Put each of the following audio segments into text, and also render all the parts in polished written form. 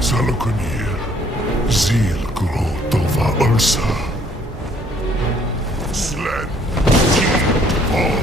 Zalokunir, Zil Gro Tova Ulsa. Slen, Fall.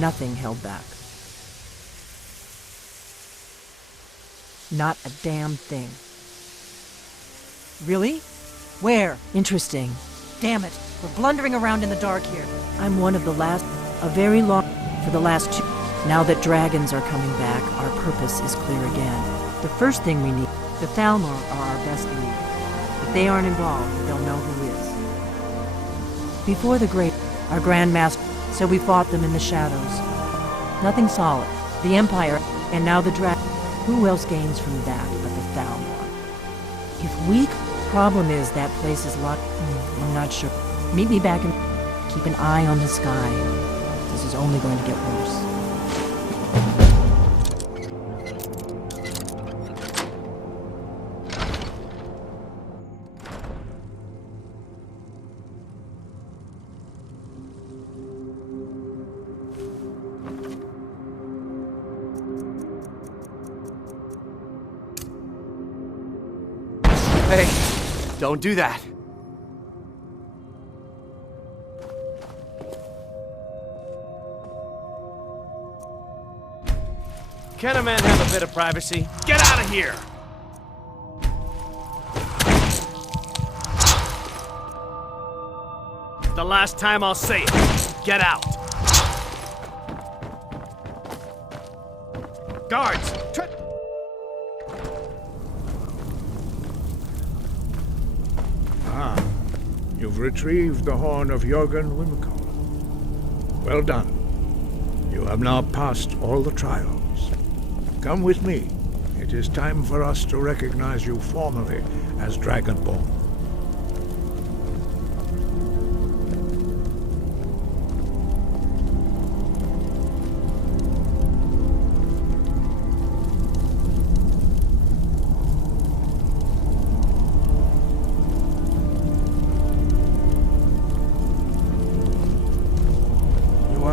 Nothing held back. Not a damn thing. Really? Where? Interesting. Damn it, we're blundering around in the dark here. I'm one of the last, for the last 2. Now that dragons are coming back, our purpose is clear again. The first thing we need, the Thalmor are our best lead. If they aren't involved, they'll know who is. Before the Great, our Grandmaster, so we fought them in the shadows. Nothing solid. The Empire, and now the Dragon. Who else gains from that but the Thalmor? If we... Problem is, that place is locked. I'm not sure. Meet me back and keep an eye on the sky. This is only going to get worse. Hey, don't do that. Can a man have a bit of privacy? Get out of here! The last time I'll say it. Get out! Guards! You've retrieved the horn of Jorgen Wimicol. Well done. You have now passed all the trials. Come with me. It is time for us to recognize you formally as dragonborn.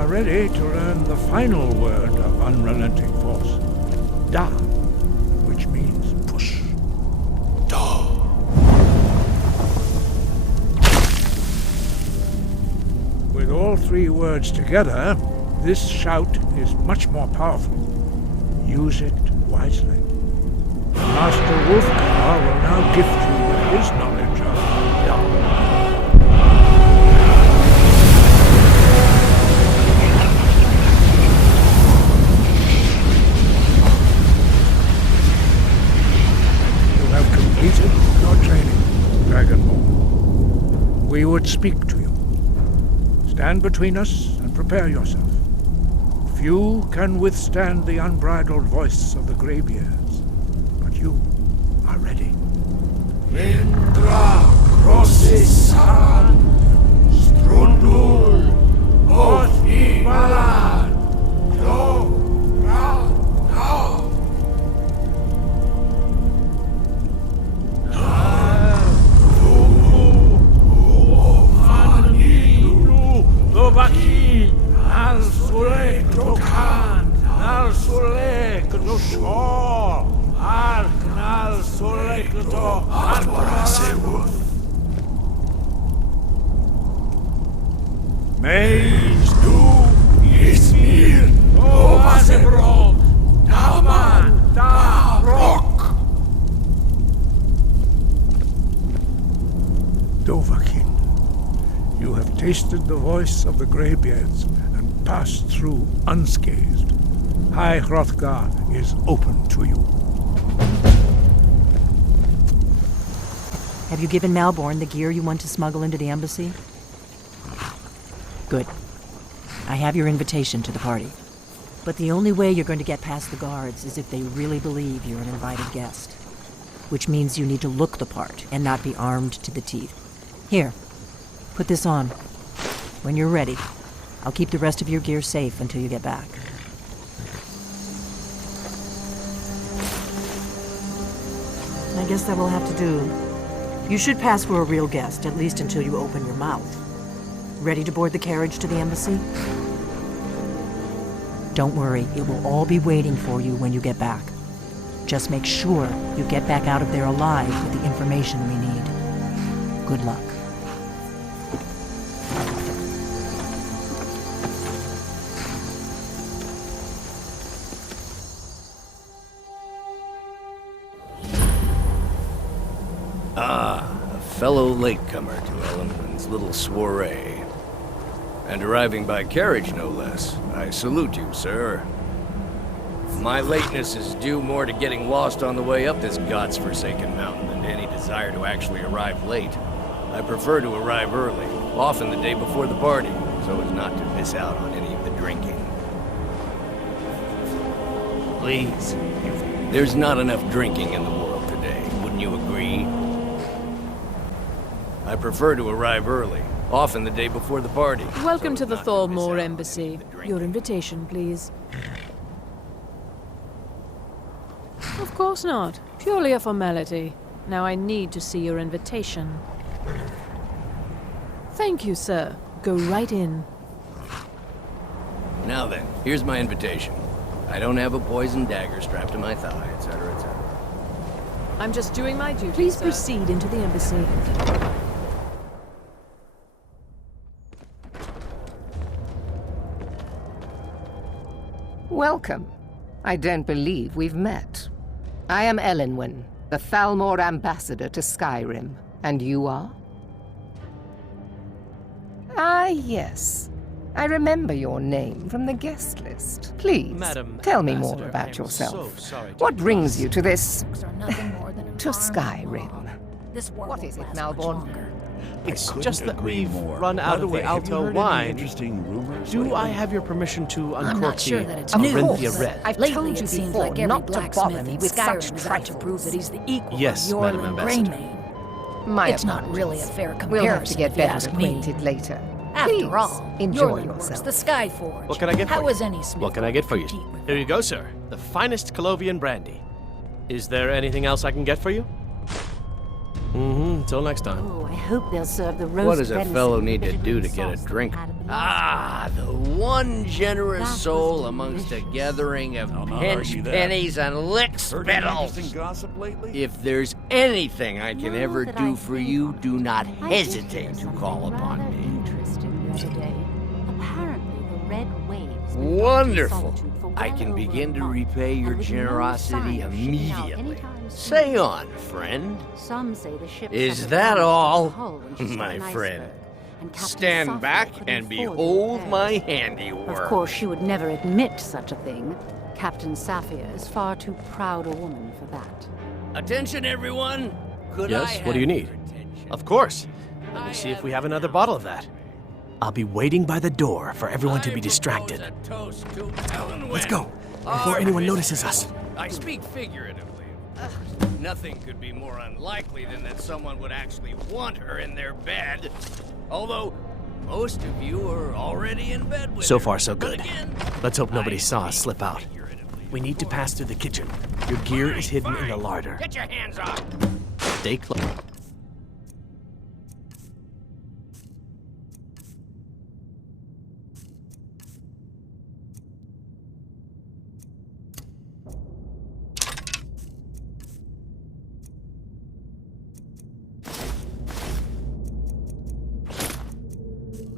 Ready to learn the final word of unrelenting force. Da, which means push. Da. With all 3 words together, this shout is much more powerful. Use it wisely. Master Wolfgar will now gift you with his knowledge of Da. Your training, dragonborn. We would speak to you. Stand between us and prepare yourself. Few can withstand the unbridled voice of the greybeards, but you are ready. Indra Rosisan Strundul Othi Balan Do Ra Da. Meis du is mir, o Vasebrod, Daman, da Rock. Dovahkiin, you have tasted the voice of the greybeards and passed through unscathed. High Hrothgar is open to you. Have you given Malborn the gear you want to smuggle into the embassy? Good. I have your invitation to the party. But the only way you're going to get past the guards is if they really believe you're an invited guest. Which means you need to look the part and not be armed to the teeth. Here, put this on. When you're ready, I'll keep the rest of your gear safe until you get back. I guess that will have to do. You should pass for a real guest, at least until you open your mouth. Ready to board the carriage to the embassy? Don't worry, it will all be waiting for you when you get back. Just make sure you get back out of there alive with the information we need. Good luck. A fellow latecomer to Ellenman's little soiree. And arriving by carriage, no less. I salute you, sir. My lateness is due more to getting lost on the way up this god's-forsaken mountain than to any desire to actually arrive late. I prefer to arrive early, often the day before the party, so as not to miss out on any of the drinking. Please. There's not enough drinking in the world today, wouldn't you agree? I prefer to arrive early, often the day before the party. Welcome so to the as not to miss Thormore out on Embassy. any of the drinking. Your invitation, please. Of course not. Purely a formality. Now I need to see your invitation. Thank you, sir. Go right in. Now then, here's my invitation. I don't have a poisoned dagger strapped to my thigh, etc., etc. I'm just doing my duty. Please proceed into the embassy. Welcome. I don't believe we've met. I am Elenwen, the Thalmor ambassador to Skyrim. And you are? Ah, yes. I remember your name from the guest list. Please, Madam tell me Ambassador, more I about am yourself. so sorry to What brings you to this... Are nothing more than a to farm Skyrim? lawn. This war What won't is it, last much Malborn? longer. It's couldn't just that agree we've more. run By out the of way, the have you Alto heard any wine. interesting rumors Do I lately? have your permission to I'm uncork not sure the that it's Arinthia news. Red? I've Lately, told you it seems before like every not to bother blacksmith me in with Skyrim such is out to trifles. prove that he's the equal Yes, of Madam Yorlin Ambassador. Greymane. My It's not apologies. really a fair comparison, We'll have to get if you better ask me. acquainted later. After Please, all, enjoy Yorlin works yourself. the Skyforge. What can I get for How you? is any smith What can I get for you? compete with Here you go, sir. The finest Colovian brandy. Is there anything else I can get for you? Until next time. Oh, I hope they'll serve the roast What does a venison fellow with need to bit of do to green get a sauce drink? that had at the Ah, the one generous That was soul amongst a delicious. gathering of I'll not pinch argue that. pennies and lick Heard any spittles. interesting gossip lately? If there's anything I can Now ever that do I for think you, of do it, not I did hesitate hear to something call upon rather me. interesting the other day. Apparently, the red waves. Wonderful. I can begin to repay your generosity immediately. Say on, friend. Some say the ship Is suffered that damage to the all? hull when she struck My an friend, iceberg, and Captain stand Safia back couldn't and afford the behold repairs. my handiwork. Of course, she would never admit such a thing. Captain Safia is far too proud a woman for that. Attention, everyone. Could I Yes, what do you have need? your attention? Of course. Let me see if we have another bottle of that. I'll be waiting by the door for everyone to be distracted. I propose a toast to Alduin. Let's go, before anyone notices us. I speak figuratively. Nothing could be more unlikely than that someone would actually want her in their bed. Although, most of you are already in bed with So her. far, so But good. again, Let's hope nobody I saw us speak slip out. figuratively, We need to of pass through the kitchen. Your gear is hidden in the larder. Get your hands off! Stay close.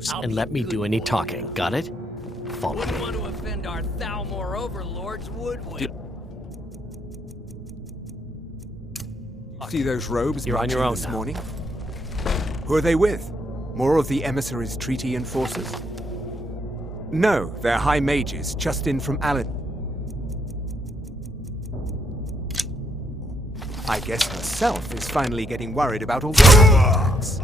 books and let me do any talking. Got it? Follow Wouldn't me. want to offend our Thalmor overlords, would we? See those robes You're on marching your own this now. morning? Who are they with? More of the emissaries' treaty enforcers? No, they're high mages, just in from Allen. I guess herself is finally getting worried about all the attacks.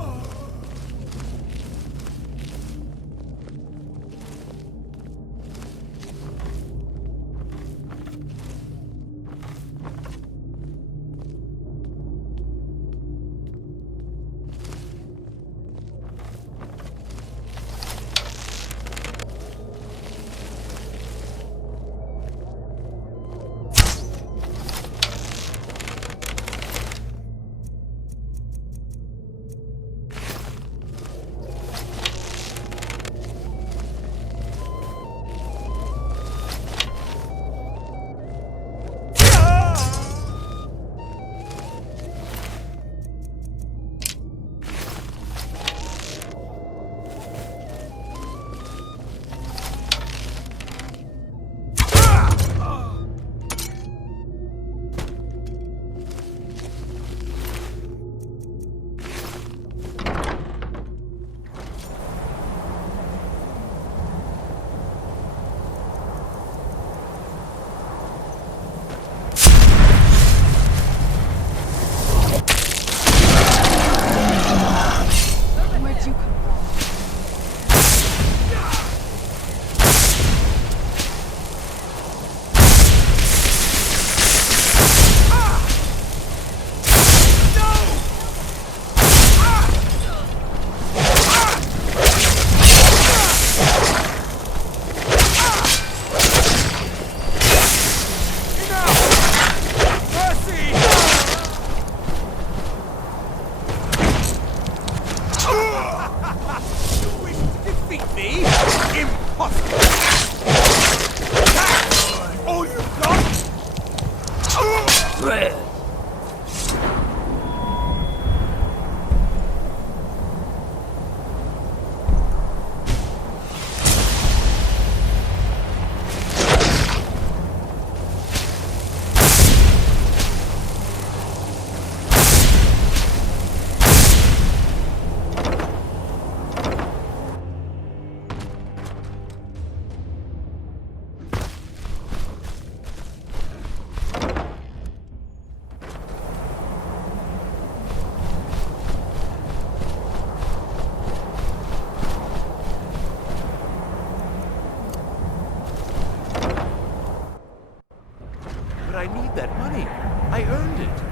But I need that money. I earned it.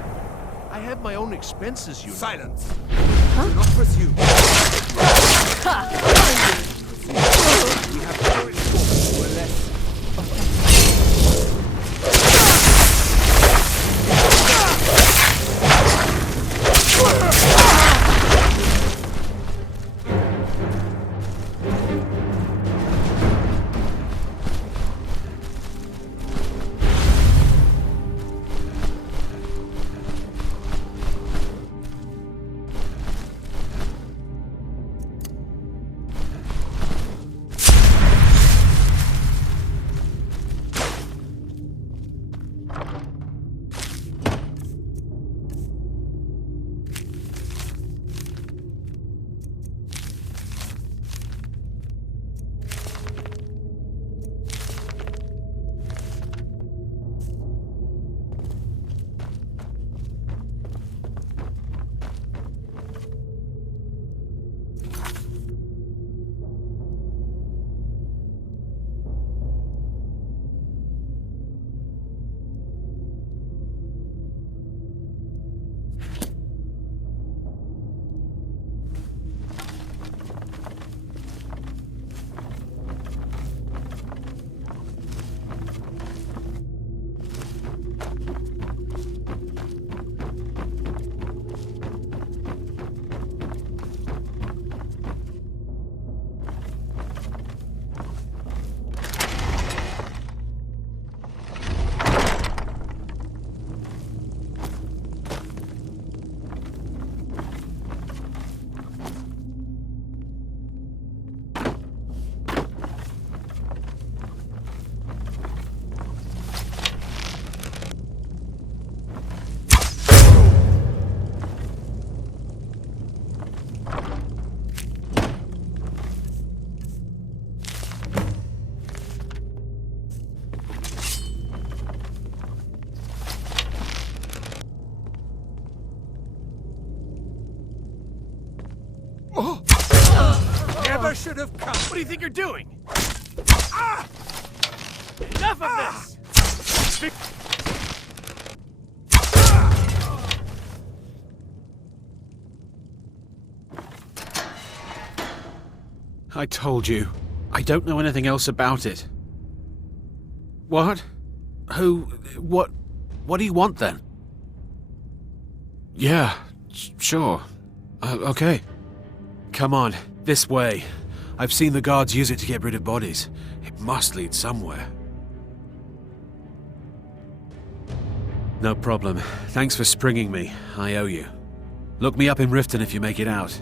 I have my own expenses, you know. Silence! Do not pursue. We have more informants who are less. should have come. What do you think you're doing? Ah! Enough of this! I told you. I don't know anything else about it. What? Who? What do you want then? Yeah, sure. Okay. Come on, this way. I've seen the guards use it to get rid of bodies. It must lead somewhere. No problem. Thanks for springing me. I owe you. Look me up in Riften if you make it out.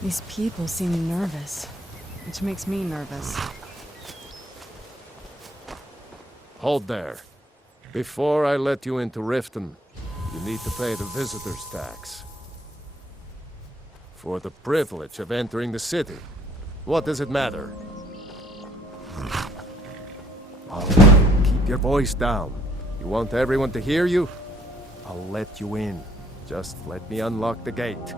These people seem nervous, which makes me nervous. Hold there. Before I let you into Riften, you need to pay the visitor's tax. For the privilege of entering the city. What does it matter? All right, keep your voice down. You want everyone to hear you? I'll let you in. Just let me unlock the gate.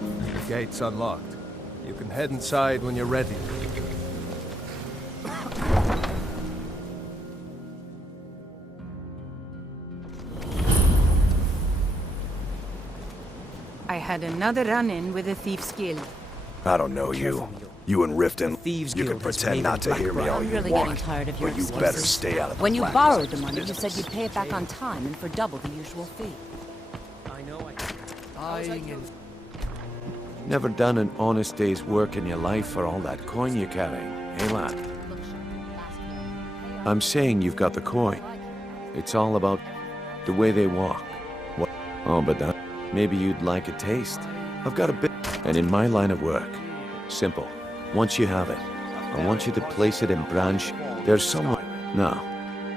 The gate's unlocked. You can head inside when you're ready. I had another run-in with a thief's guild. I don't know you. You and Riften, you can pretend not to hear me all I'm you really want, getting tired of your but you excuses. better stay out of the When you flames. borrowed the money, you said you'd pay it back on time and for double the usual fee. I know Never done an honest day's work in your life for all that coin you carry, eh, lad? I'm saying you've got the coin. It's all about the way they walk. What? Oh, but that, maybe you'd like a taste. I've got a bit, and in my line of work, simple. Once you have it, I want you to place it in branch. There's someone. Now,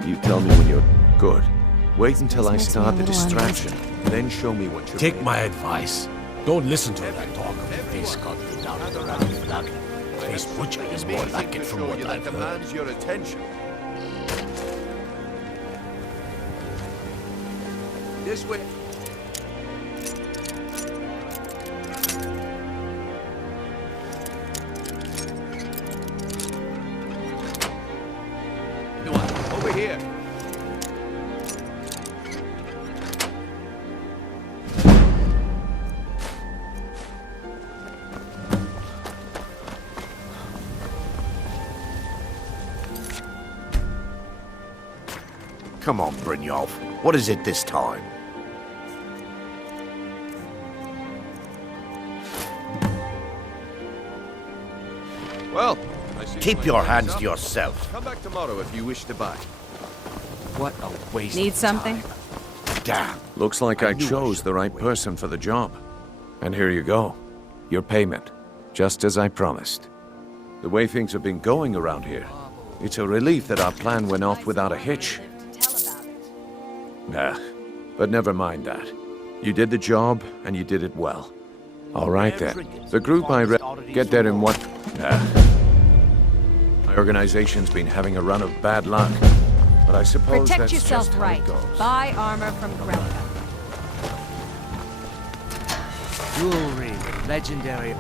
you tell me when you're good. Wait until I start the distraction, then show me what you're. Take my advice. Don't listen to that talk of the face cut without the running flag. Face butcher is more like it from what I've heard. Demands your attention. This way. Over here. Come on, Brynjolf. What is it this time? Well, I see Keep your hands to yourself. Come back tomorrow if you wish to buy. What a waste Need of something? time. Damn. Looks like I chose the right person for the job. And here you go. Your payment. Just as I promised. The way things have been going around here, it's a relief that our plan went off without a hitch. But never mind that. You did the job, and you did it well. All right then. The group I get there in one... My organization's been having a run of bad luck. But I suppose Protect that's yourself just how right. it goes. Buy armor from Grelka. Jewelry with legendary...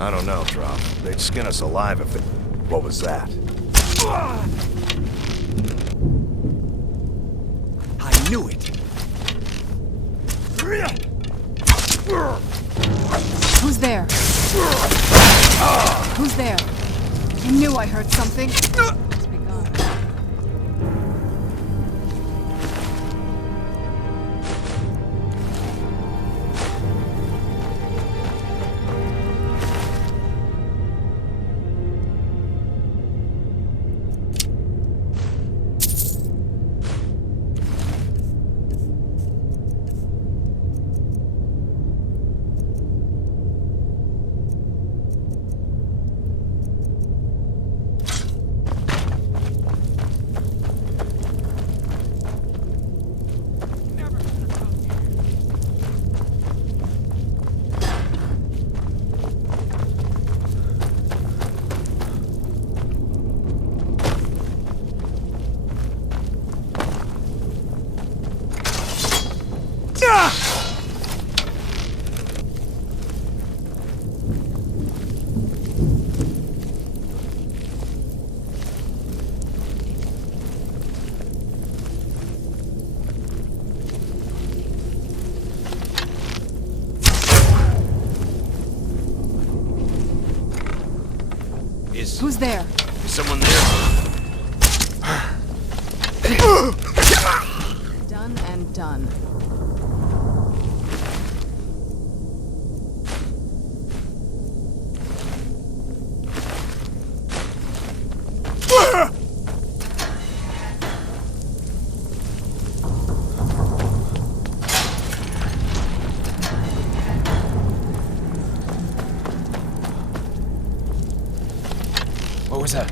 I don't know, Drop. They'd skin us alive if it... What was that? I knew it! Who's there? Who's there? I knew I heard something. Let's be gone. Who's there? Is someone there? Done and done. What was that?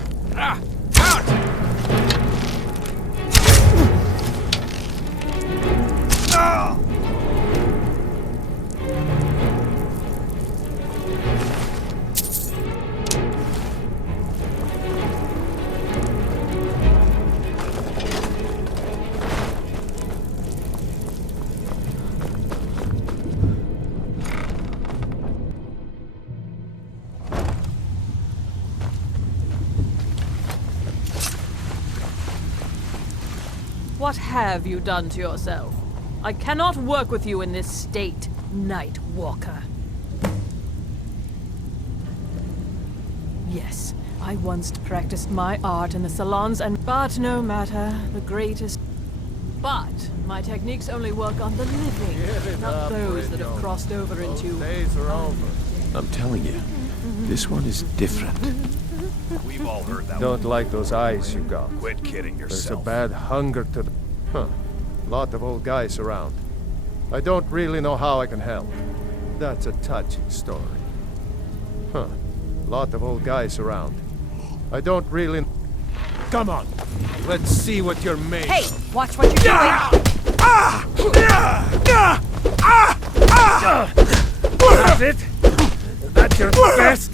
What have you done to yourself? I cannot work with you in this state, Night Walker. Yes, I once practiced my art in the salons but no matter, the greatest... But my techniques only work on the living, not those that have crossed over into... Days are over. I'm telling you, this one is different. We've all heard that. Don't like those eyes you got. Quit kidding There's a yourself. bad hunger to the... Huh. Lot of old guys around. I don't really know how I can help. That's a touching story. Huh. Lot of old guys around. I don't really... Come on! Let's see what you're made Hey, of. watch what you're doing! That's it? Is that your best?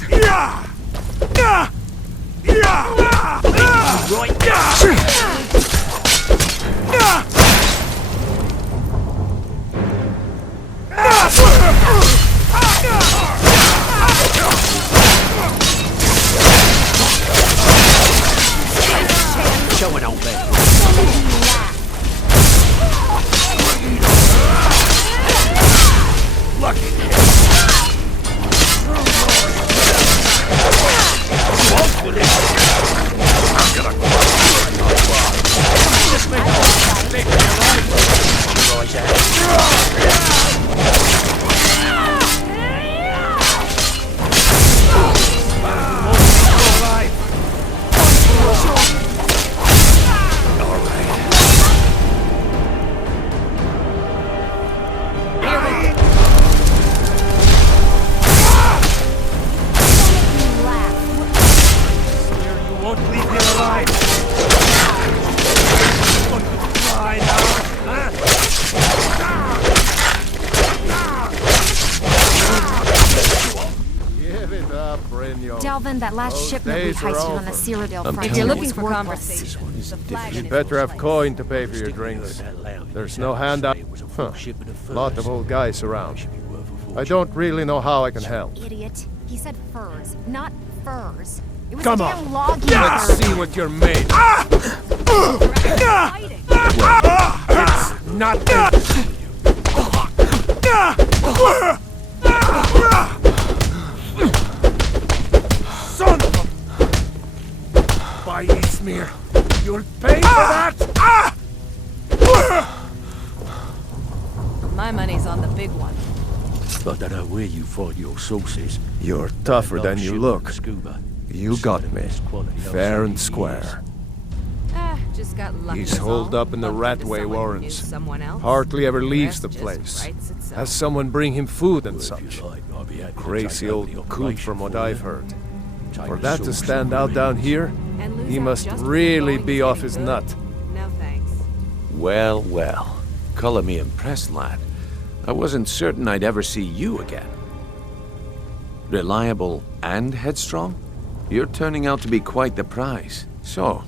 Showing out there. Lucky. that last Those shipment we days are heisted on over. the Cyrodiil I'm front. If you're It looking was for worthless. You'd better have coin to pay for your drinks. There's no handout. Huh. Lot of old guys around. I don't really know how I can help. Idiot. He said furs, not furs. It was Come a on. damn logging Let's bird. see what you're made of. It's not Son of a... By Ismir, you'll pay for that! My money's on the big one. I don't know where you find your sources. You're tougher than you look. Scuba. You got me. Fair and square. Just got lucky. He's holed up in the Ratway Warrens. Hardly ever leaves the place. Has someone bring him food and such. Crazy old coot from what I've heard. For that to stand out down here, he must really be off his nut. No thanks. Well, well. Color me impressed, lad. I wasn't certain I'd ever see you again. Reliable and headstrong? You're turning out to be quite the prize. So,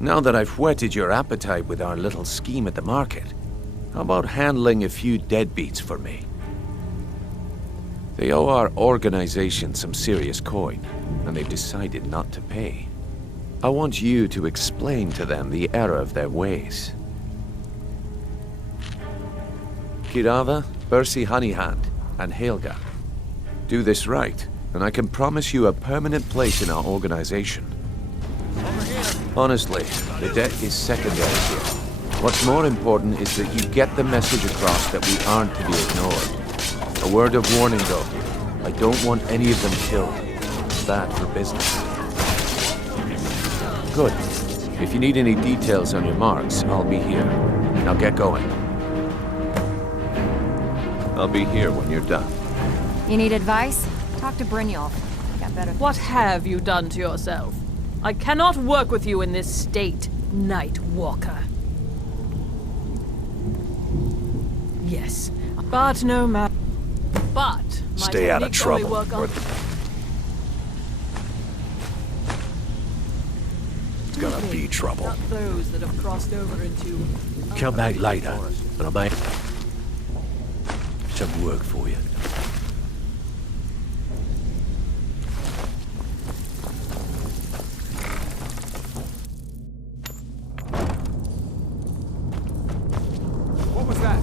now that I've whetted your appetite with our little scheme at the market, how about handling a few deadbeats for me? They owe our organization some serious coin, and they've decided not to pay. I want you to explain to them the error of their ways. Kirava, Bersi Honeyhand, and Helga. Do this right, and I can promise you a permanent place in our organization. Honestly, the debt is secondary here. What's more important is that you get the message across that we aren't to be ignored. A word of warning, though. I don't want any of them killed. It's bad for business. Good. If you need any details on your marks, I'll be here. Now get going. I'll be here when you're done. You need advice? Talk to Brynjolf. Got better. What have you done to yourself? I cannot work with you in this state, Night Walker. Yes, but no matter. But my Stay out of techniques only trouble. work on... It's gonna be trouble. Not those that have crossed over into... Come back later, and I'll make some work for you. What was that?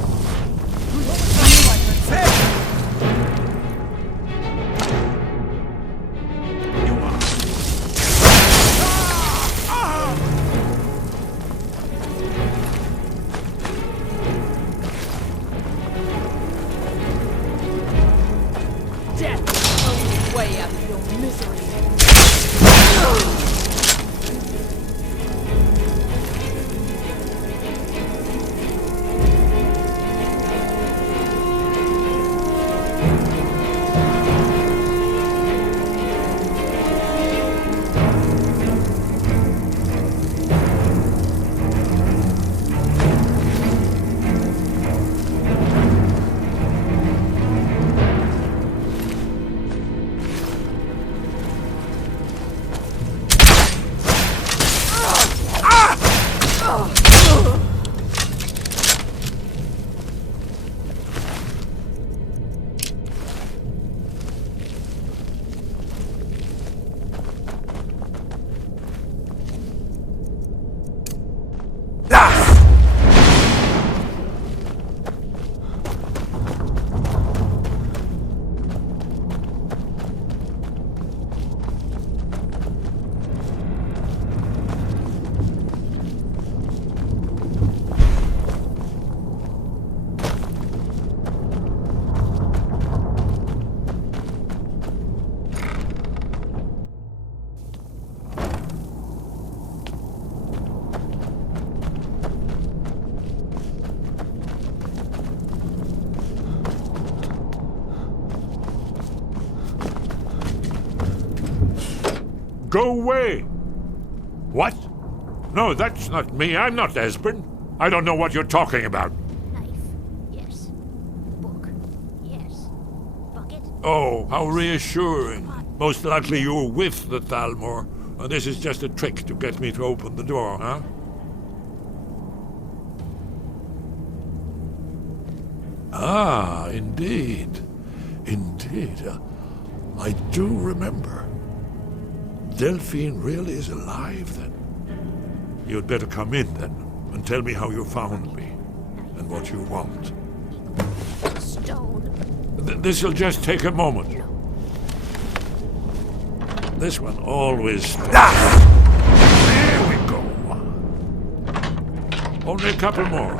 Death is the only way out of your misery. Go away! What? No, that's not me. I'm not Esbern. I don't know what you're talking about. Yes. Book. Yes. Bucket. Oh, how reassuring. Most likely you were with the Thalmor, and this is just a trick to get me to open the door, huh? Ah, indeed. Indeed. I do remember. Delphine really is alive, then? You'd better come in, then, and tell me how you found me, and what you want. Stone. This'll just take a moment. This one always... There we go. Only a couple more.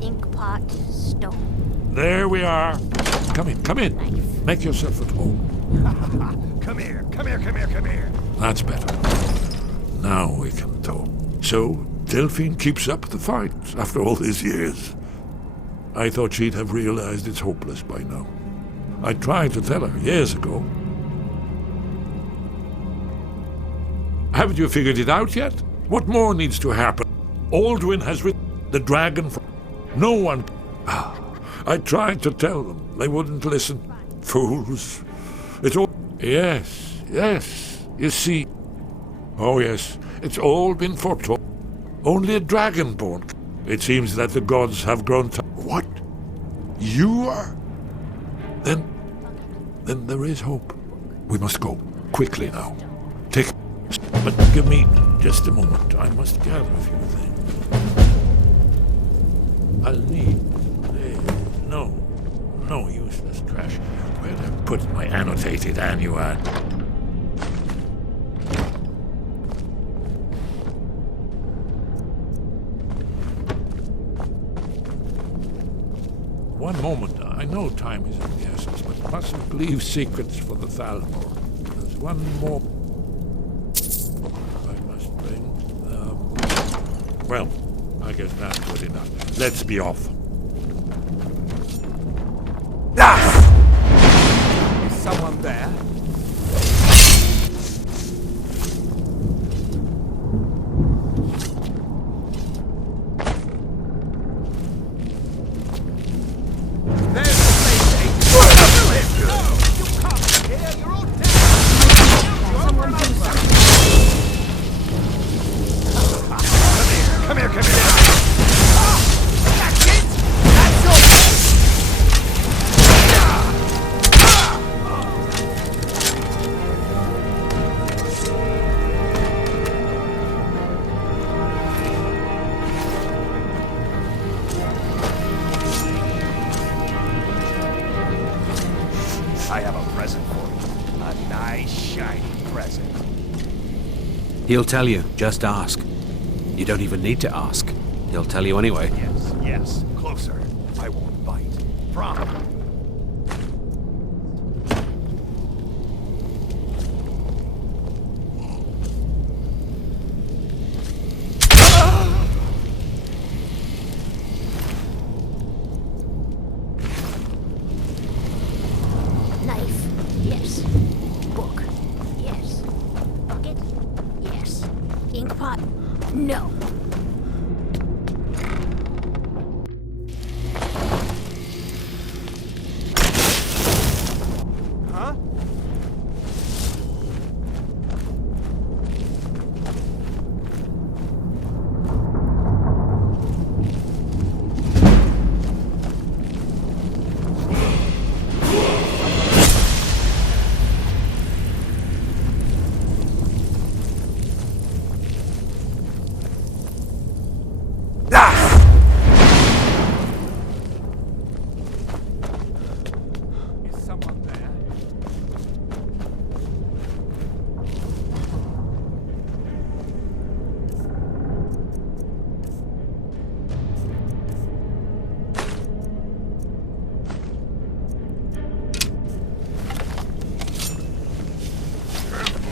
Inkpot, stone. There we are. Come in. Make yourself at home. Come here, come here, come here, come here. That's better. Now we can talk. So, Delphine keeps up the fight after all these years. I thought she'd have realized it's hopeless by now. I tried to tell her years ago. Haven't you figured it out yet? What more needs to happen? Alduin has written the dragon. No one... I tried to tell them. They wouldn't listen. Fools. It's all... Yes. You see... Oh, yes. It's all been foretold. Only a dragonborn. It seems that the gods have grown What? You are? Then there is hope. We must go. Quickly now. But give me just a moment. I must gather a few things. I'll need... No useless trash. Where'd I put my annotated annual? One moment. I know time is of the essence, but mustn't leave secrets for the Thalmor. There's one more I must bring. Well, I guess that's good enough. Let's be off. Is someone there? He'll tell you. Just ask. You don't even need to ask. He'll tell you anyway. Yes. Closer. I won't bite. Promise. Knife. Yes. Book. Yes. Bucket. Yes. Inkpot. No. Huh?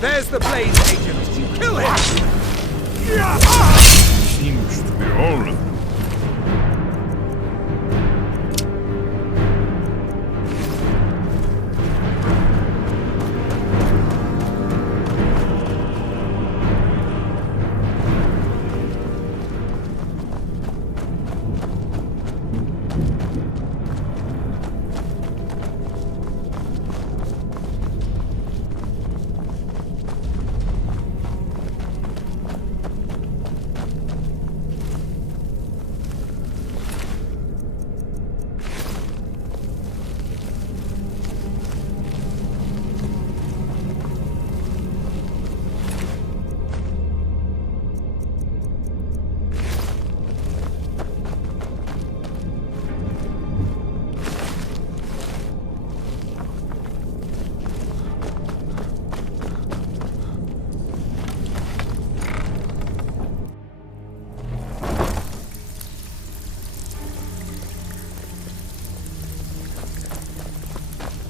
There's the Blaze Agent! Kill him! Seems to be all of them.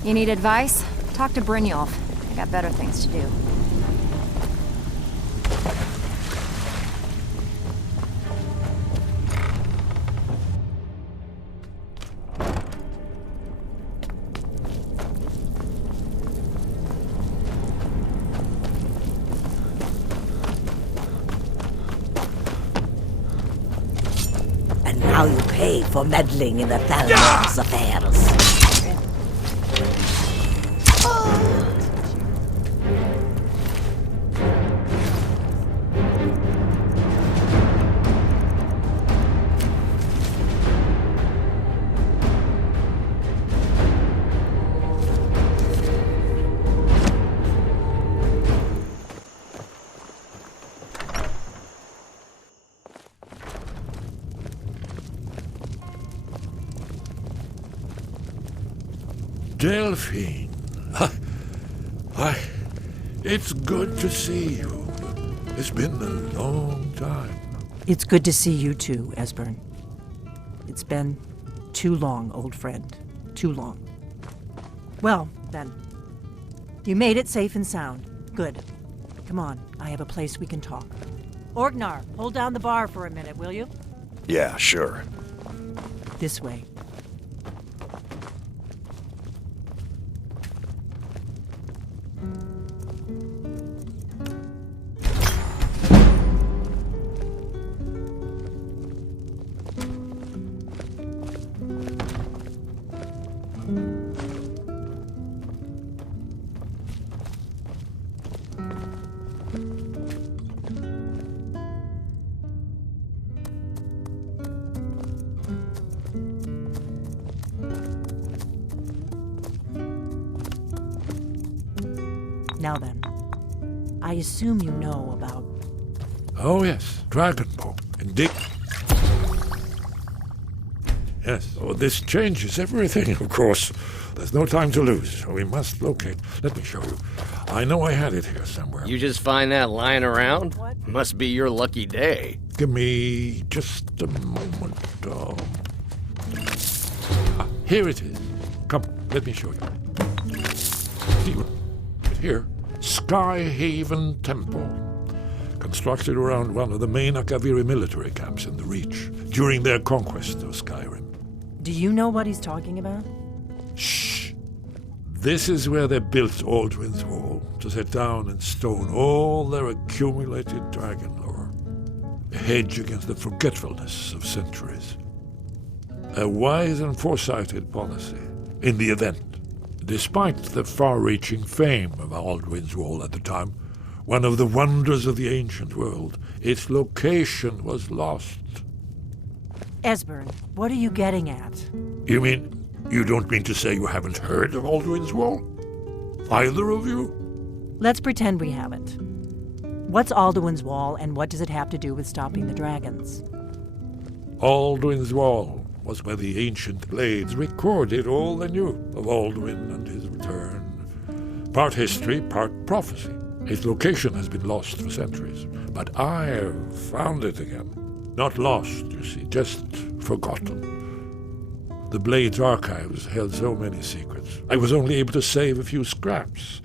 You need advice? Talk to Brynjolf. I got better things to do. And now you pay for meddling in the Thalmor's affairs. Delphine. It's good to see you. It's been a long time. It's good to see you too, Esbern. It's been too long, old friend. Too long. Well, then. You made it safe and sound. Good. Come on, I have a place we can talk. Orgnar, hold down the bar for a minute, will you? Yeah, sure. This way. Now then, I assume you know about... Oh yes, dragonborn, indeed. Yes, oh, this changes everything, of course. There's no time to lose. We must locate. Let me show you. I know I had it here somewhere. You just find that lying around? Must be your lucky day. Give me just a moment. Here it is. Come, let me show you. See here, Skyhaven Temple. Constructed around one of the main Akaviri military camps in the Reach during their conquest of Skyrim. Do you know what he's talking about? Shh! This is where they built Alduin's Wall, to set down in stone all their accumulated dragon lore. A hedge against the forgetfulness of centuries. A wise and foresighted policy, in the event. Despite the far-reaching fame of Alduin's Wall at the time, one of the wonders of the ancient world, its location was lost. Esbern, what are you getting at? You mean, you don't mean to say you haven't heard of Alduin's Wall? Either of you? Let's pretend we haven't. What's Alduin's Wall, and what does it have to do with stopping the dragons? Alduin's Wall was where the ancient blades recorded all they knew of Alduin and his return. Part history, part prophecy. Its location has been lost for centuries, but I have found it again. Not lost, you see, just forgotten. The Blade's archives held so many secrets. I was only able to save a few scraps.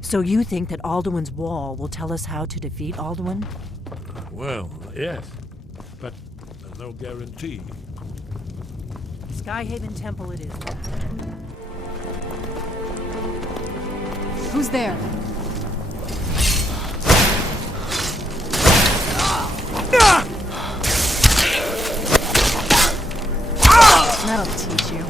So you think that Alduin's Wall will tell us how to defeat Alduin? Well, yes, but no guarantee. Skyhaven Temple it is. Who's there? That'll teach you.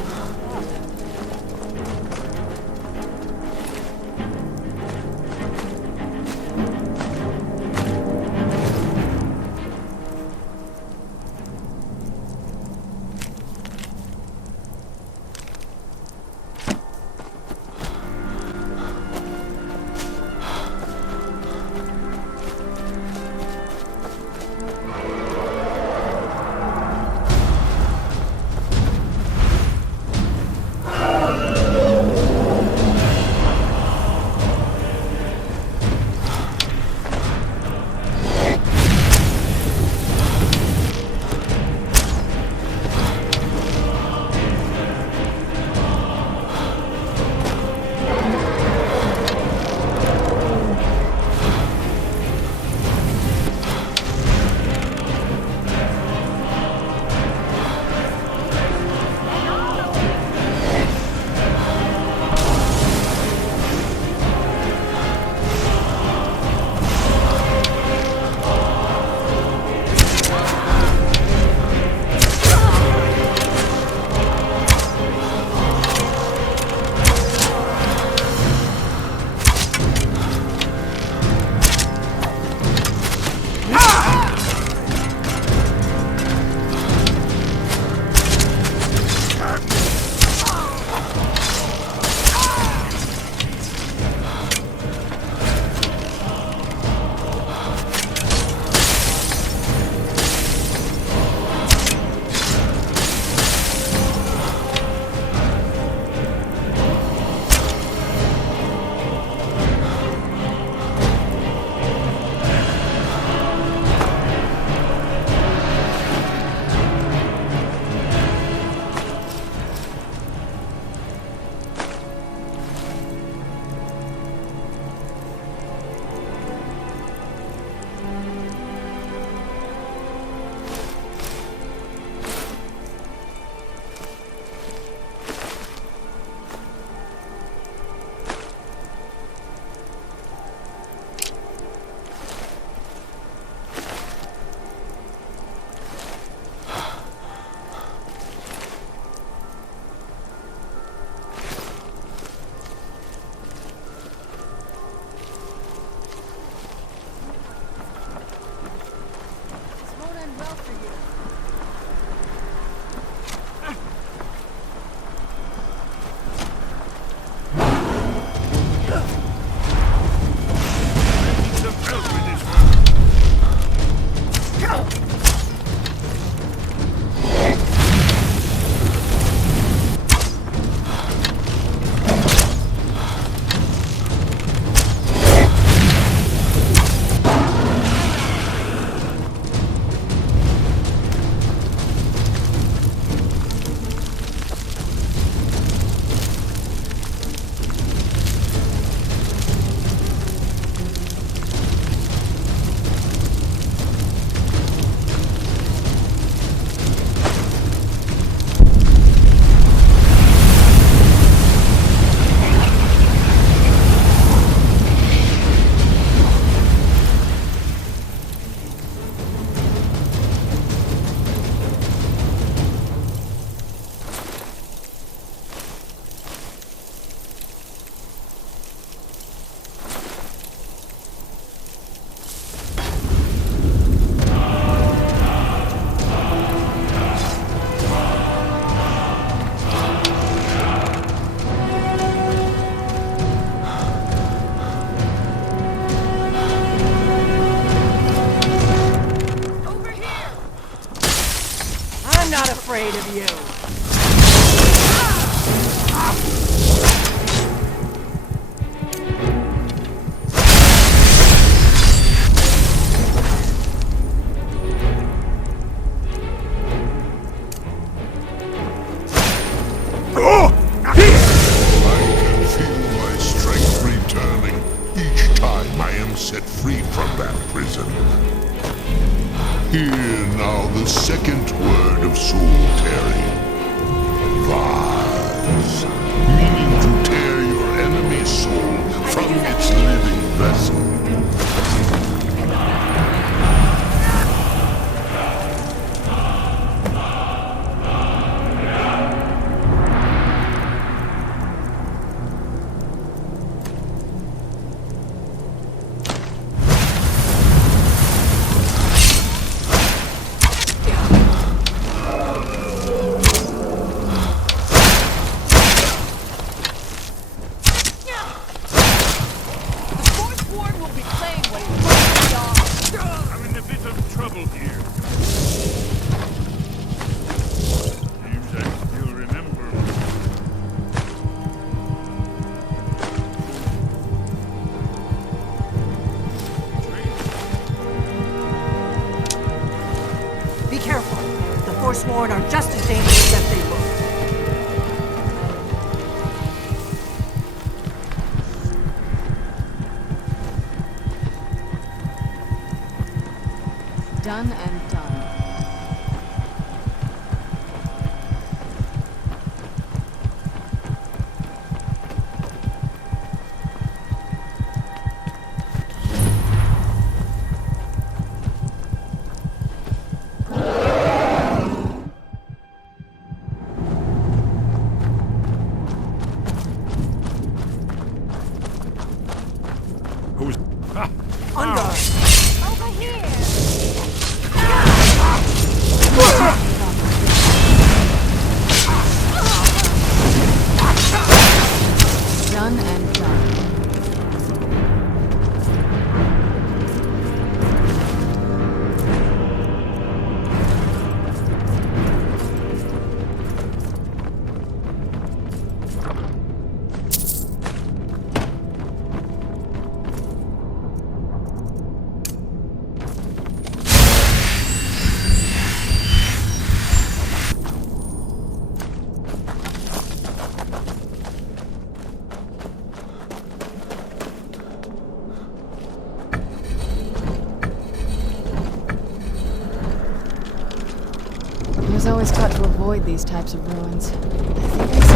I'm not afraid of you. Set free from that prison. Hear now the second word of soul tearing. Vase, meaning to tear your enemy's soul from its living vessel. Forsworn are just as dangerous as they look. Done and done. I was always taught to avoid these types of ruins. I think I see.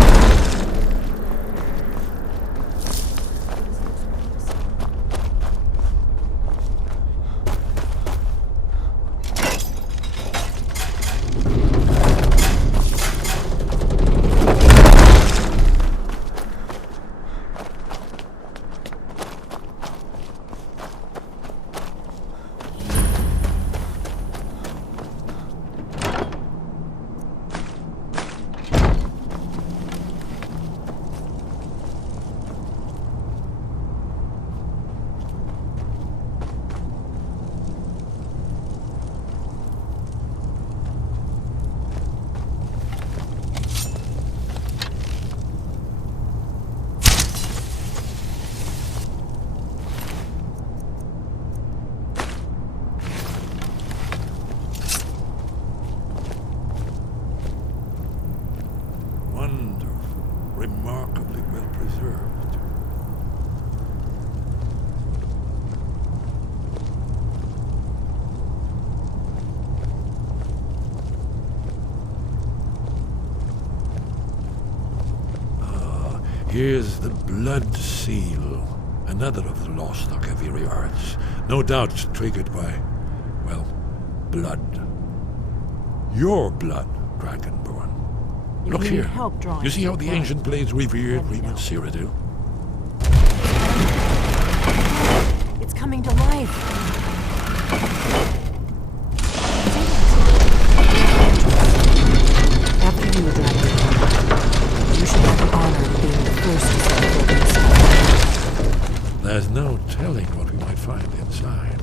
Remarkably well preserved. Here's the blood seal, another of the lost Akaviri arts, no doubt triggered by, well, blood. Your blood, dragonborn. Look here. You see how the ancient blades revered Reman Cyrodiil? It's coming to life. After you, dragonborn, you should have the honor of being the first to set foot in Skyrim. There's no telling what we might find inside.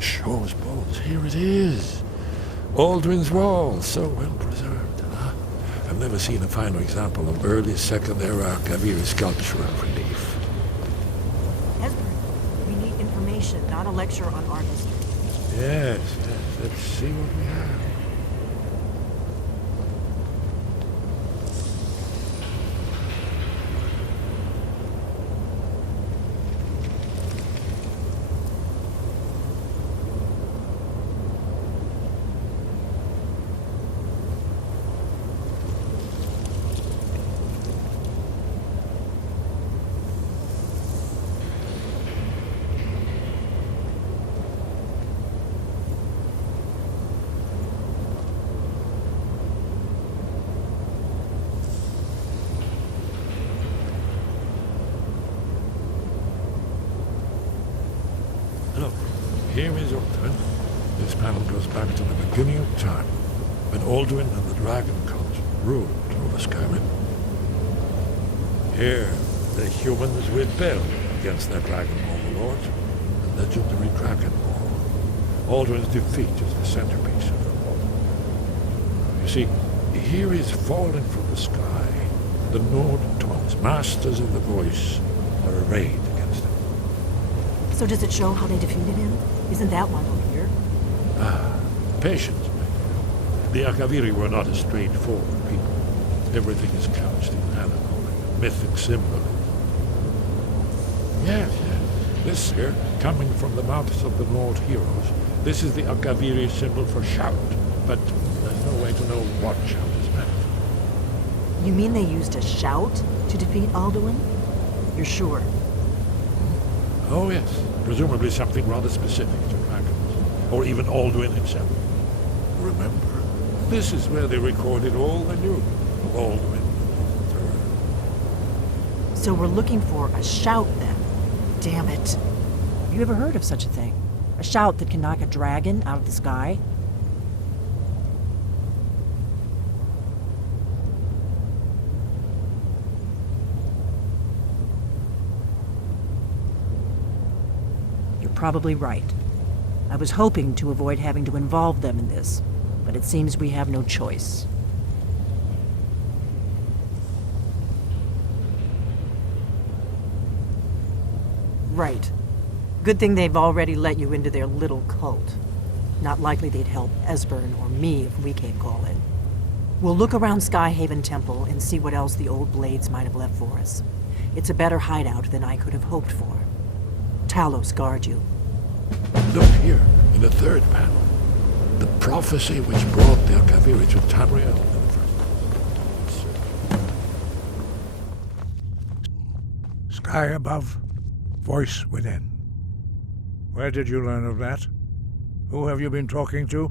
Show us bones. Here it is. Alduin's wall, so well preserved. Huh? I've never seen a finer example of early Second Era Kaviri sculptural relief. Esbern, we need information, not a lecture on art history. Yes. Let's see what we have. Look, here is Alduin. This panel goes back to the beginning of time, when Alduin and the dragon cult ruled over Skyrim. Here, the humans rebelled against their dragon overlord, the legendary dragonborn. Alduin's defeat is the centerpiece of the wall. You see, here is fallen from the sky. The Nord Twins, masters of the voice, are arrayed against him. So does it show how they defeated him? Isn't that one over here? Patience. The Akaviri were not a straightforward people. Everything is couched in allegory, mythic symbol. Yes. This here, coming from the mouths of the Nord heroes, this is the Akaviri symbol for shout, but there's no way to know what shout is meant. You mean they used a shout to defeat Alduin? You're sure? Oh yes, presumably something rather specific to dragons, or even Alduin himself. Remember, this is where they recorded all they knew of Alduin III. So we're looking for a shout then. Damn it. You ever heard of such a thing? A shout that can knock a dragon out of the sky? You're probably right. I was hoping to avoid having to involve them in this, but it seems we have no choice. Right. Good thing they've already let you into their little cult. Not likely they'd help Esbern or me if we came calling. We'll look around Skyhaven Temple and see what else the old blades might have left for us. It's a better hideout than I could have hoped for. Talos guard you. Look here, in the third panel. The prophecy which brought the Akaviri to Tamriel in the first place. Sky above, voice within. Where did you learn of that? Who have you been talking to?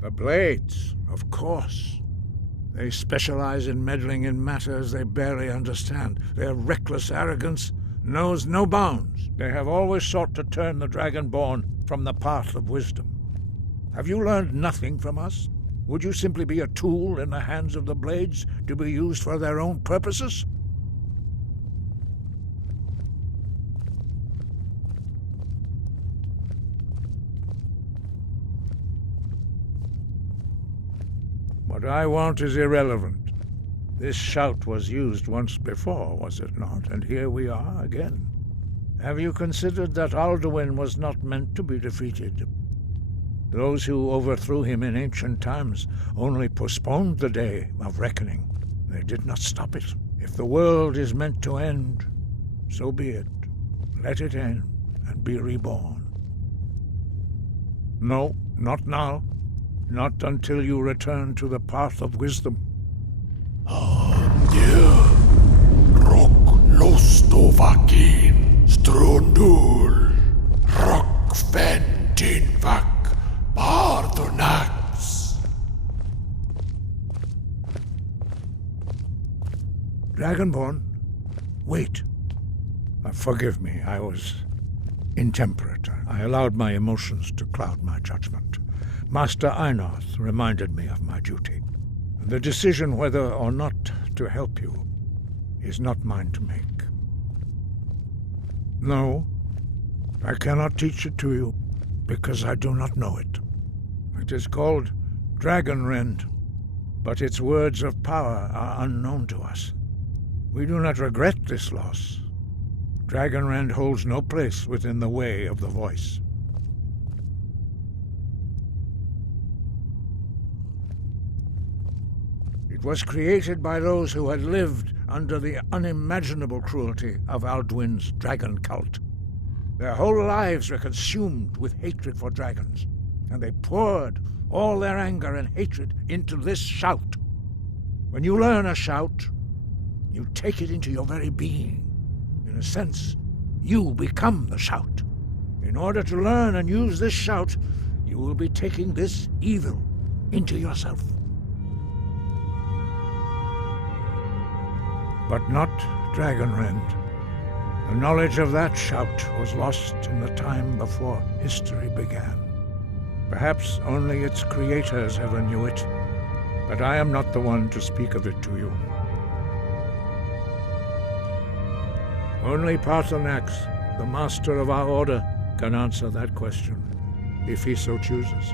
The Blades, of course. They specialize in meddling in matters they barely understand. Their reckless arrogance knows no bounds. They have always sought to turn the Dragonborn from the path of wisdom. Have you learned nothing from us? Would you simply be a tool in the hands of the Blades to be used for their own purposes? What I want is irrelevant. This shout was used once before, was it not? And here we are again. Have you considered that Alduin was not meant to be defeated? Those who overthrew him in ancient times only postponed the day of reckoning. They did not stop it. If the world is meant to end, so be it. Let it end and be reborn. No, not now. Not until you return to the path of wisdom. Rock lostovakin strundul rock ventinvak pardonax. Dragonborn, wait. Forgive me, I was intemperate. I allowed my emotions to cloud my judgment. Master Einarth reminded me of my duty. The decision whether or not to help you is not mine to make. No, I cannot teach it to you, because I do not know it. It is called dragonrend, but its words of power are unknown to us. We do not regret this loss. Dragonrend holds no place within the way of the voice. It was created by those who had lived under the unimaginable cruelty of Alduin's dragon cult. Their whole lives were consumed with hatred for dragons, and they poured all their anger and hatred into this shout. When you learn a shout, you take it into your very being. In a sense, you become the shout. In order to learn and use this shout, you will be taking this evil into yourself. But not dragonrend. The knowledge of that shout was lost in the time before history began. Perhaps only its creators ever knew it, but I am not the one to speak of it to you. Only Paarthurnax, the master of our order, can answer that question, if he so chooses.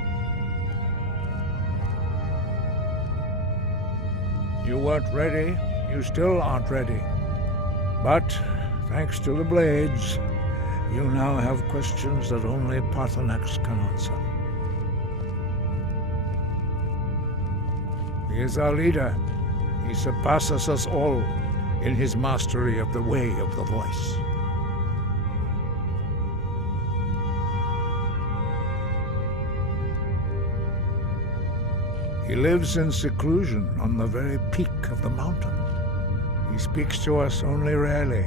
You weren't ready. You still aren't ready. But, thanks to the blades, you now have questions that only Paarthurnax can answer. He is our leader. He surpasses us all in his mastery of the way of the voice. He lives in seclusion on the very peak of the mountain. He speaks to us only rarely,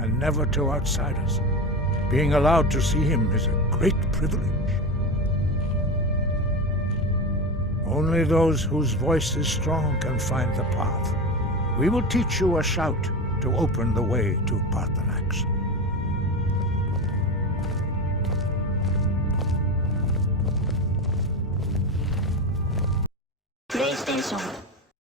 and never to outsiders. Being allowed to see him is a great privilege. Only those whose voice is strong can find the path. We will teach you a shout to open the way to Paarthurnax. PlayStation